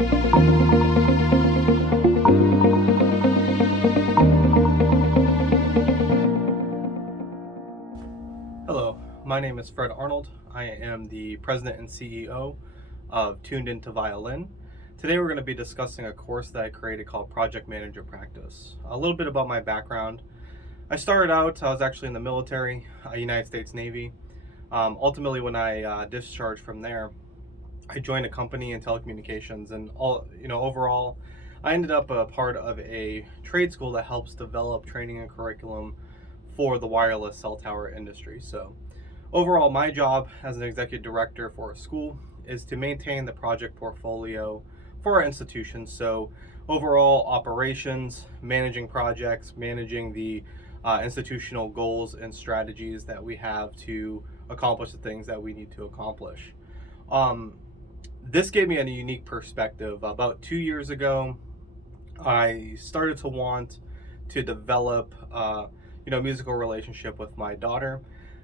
Hello, my name is Fred Arnold. I am the president and CEO of Tuned Into Violin. Today we're going to be discussing a course that I created called Project Manager Practice. A little bit about my background. I started out, I was actually in the military, United States Navy. Ultimately, when I discharged from there, I joined a company in telecommunications, and overall, I ended up a part of a trade school that helps develop training and curriculum for the wireless cell tower industry. So overall, my job as an executive director for a school is to maintain the project portfolio for our institution. So overall operations, managing projects, managing the institutional goals and strategies that we have to accomplish the things that we need to accomplish. This gave me a unique perspective. About 2 years ago, I started to want to develop musical relationship with my daughter.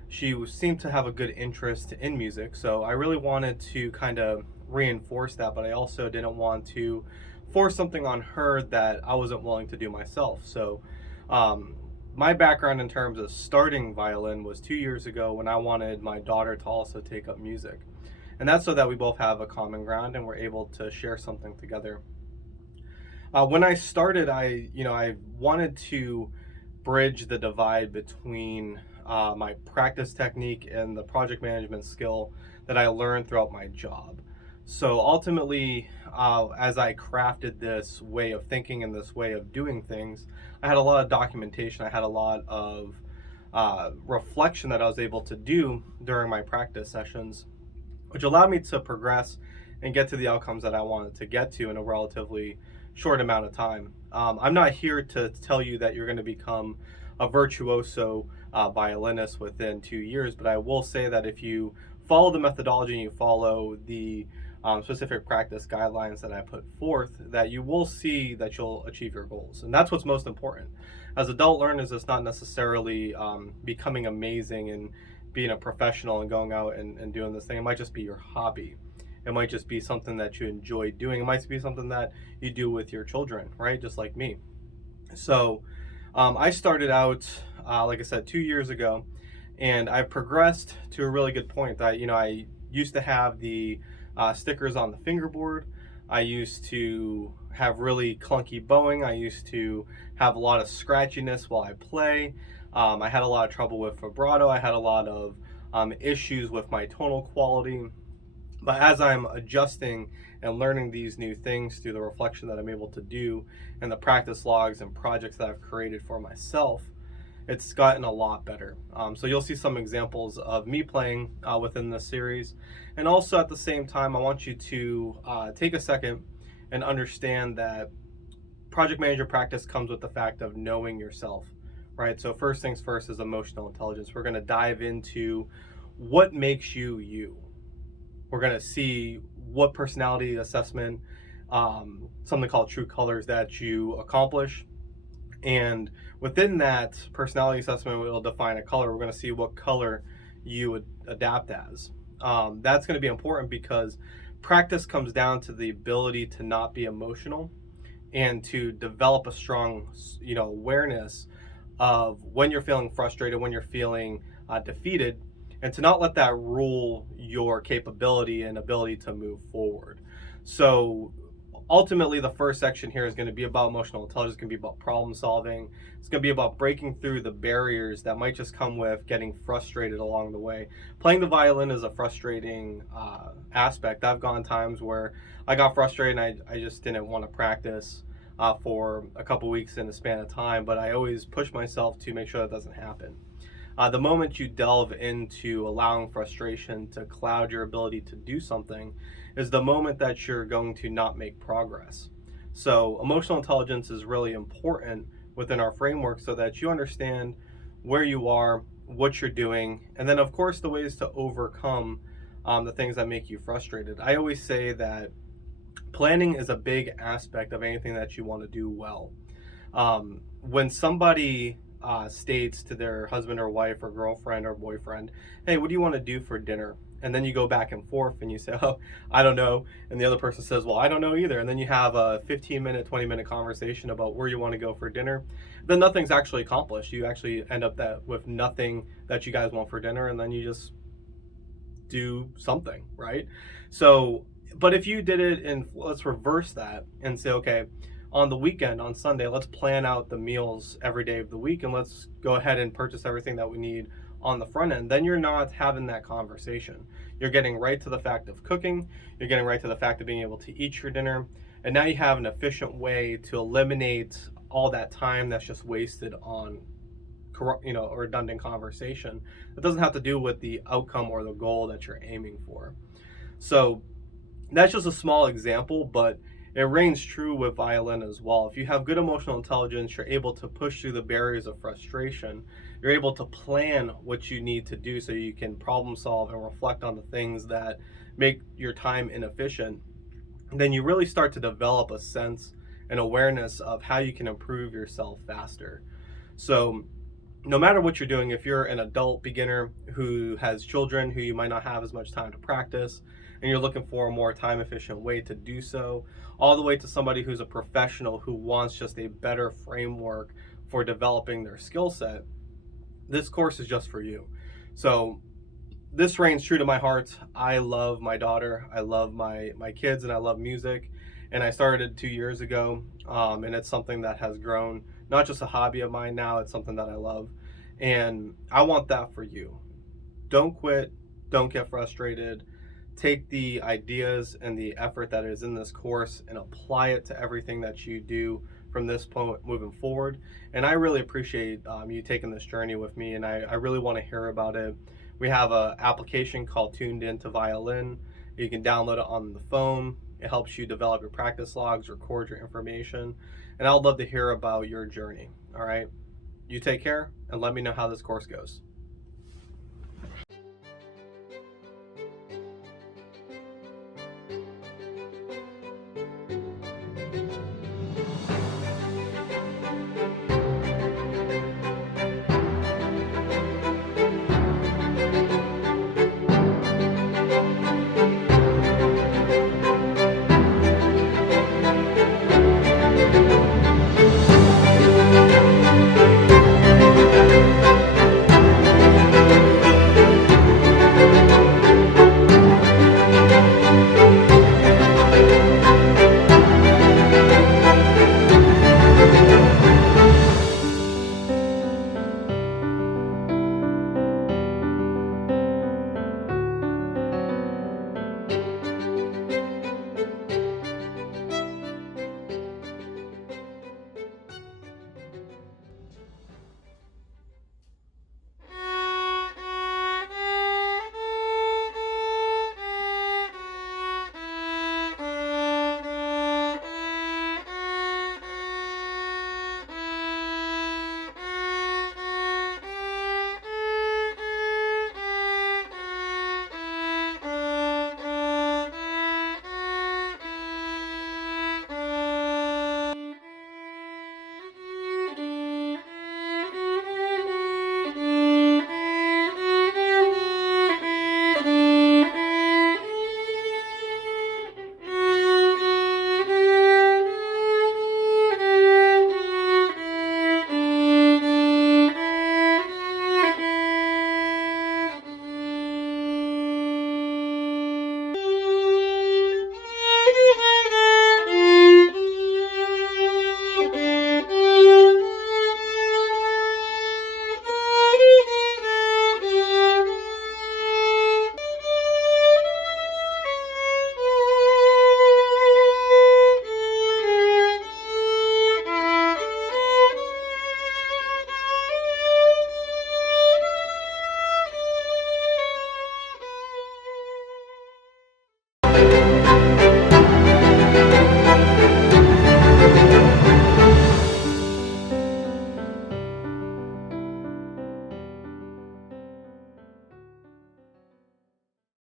She seemed to have a good interest in music, so I really wanted to kind of reinforce that, but I also didn't want to force something on her that I wasn't willing to do myself. So my background in terms of starting violin was 2 years ago when I wanted my daughter to also take up music. And that's so that we both have a common ground and we're able to share something together. When I started, I wanted to bridge the divide between my practice technique and the project management skill that I learned throughout my job. So ultimately, as I crafted this way of thinking and this way of doing things, I had a lot of documentation. I had a lot of reflection that I was able to do during my practice sessions, which allowed me to progress and get to the outcomes that I wanted to get to in a relatively short amount of time. I'm not here to tell you that you're going to become a virtuoso violinist within 2 years, but I will say that if you follow the methodology and you follow the specific practice guidelines that I put forth, that you will see that you'll achieve your goals. And that's what's most important. As adult learners, it's not necessarily becoming amazing and being a professional and going out and doing this thing. It might just be your hobby. It might just be something that you enjoy doing. It might be something that you do with your children, right? Just like me. So I started out, like I said, 2 years ago, and I've progressed to a really good point. I used to have the stickers on the fingerboard. I used to have really clunky bowing. I used to have a lot of scratchiness while I play. I had a lot of trouble with vibrato. I had a lot of issues with my tonal quality. But as I'm adjusting and learning these new things through the reflection that I'm able to do and the practice logs and projects that I've created for myself, it's gotten a lot better. So you'll see some examples of me playing within this series. And also at the same time, I want you to take a second and understand that project manager practice comes with the fact of knowing yourself, right? So first things first is emotional intelligence. We're going to dive into what makes you you. We're going to see what personality assessment, something called true colors, that you accomplish. And within that personality assessment, we'll define a color. We're going to see what color you would adapt as. That's going to be important because practice comes down to the ability to not be emotional and to develop a strong, awareness of when you're feeling frustrated, when you're feeling defeated, and to not let that rule your capability and ability to move forward. So ultimately, the first section here is going to be about emotional intelligence. It's going to be about problem solving. It's going to be about breaking through the barriers that might just come with getting frustrated along the way. Playing the violin is a frustrating aspect. I've gone times where I got frustrated and I just didn't want to practice for a couple weeks in a span of time, but I always push myself to make sure that doesn't happen. The moment you delve into allowing frustration to cloud your ability to do something is the moment that you're going to not make progress. So emotional intelligence is really important within our framework so that you understand where you are, what you're doing, and then of course the ways to overcome the things that make you frustrated. I always say that planning is a big aspect of anything that you want to do well. When somebody states to their husband or wife or girlfriend or boyfriend, hey, what do you want to do for dinner? and then you go back and forth and you say, oh, I don't know, and the other person says, well, I don't know either, and then you have a 15-minute 20-minute conversation about where you want to go for dinner, then nothing's actually accomplished. You actually end up with nothing that you guys want for dinner, and then you just do something, right? So, but if you did it, and let's reverse that and say, okay, on the weekend, on Sunday, let's plan out the meals every day of the week, and let's go ahead and purchase everything that we need on the front end. Then you're not having that conversation. You're getting right to the fact of cooking. You're getting right to the fact of being able to eat your dinner. And now you have an efficient way to eliminate all that time that's just wasted on a redundant conversation that doesn't have to do with the outcome or the goal that you're aiming for. So that's just a small example, but it reigns true with violin as well. If you have good emotional intelligence, you're able to push through the barriers of frustration. You're able to plan what you need to do so you can problem solve and reflect on the things that make your time inefficient. And then you really start to develop a sense and awareness of how you can improve yourself faster. So no matter what you're doing, if you're an adult beginner who has children who you might not have as much time to practice, and you're looking for a more time efficient way to do so, all the way to somebody who's a professional who wants just a better framework for developing their skill set, this course is just for you. So this reigns true to my heart. I love my daughter, I love my kids, and I love music. And I started 2 years ago, and it's something that has grown, not just a hobby of mine now, it's something that I love. And I want that for you. Don't quit, don't get frustrated. Take the ideas and the effort that is in this course and apply it to everything that you do from this point moving forward. And I really appreciate you taking this journey with me, and I really want to hear about it. We have an application called Tuned Into Violin. You can download it on the phone. It helps you develop your practice logs, record your information, and I'd love to hear about your journey. All right, you take care and let me know how this course goes.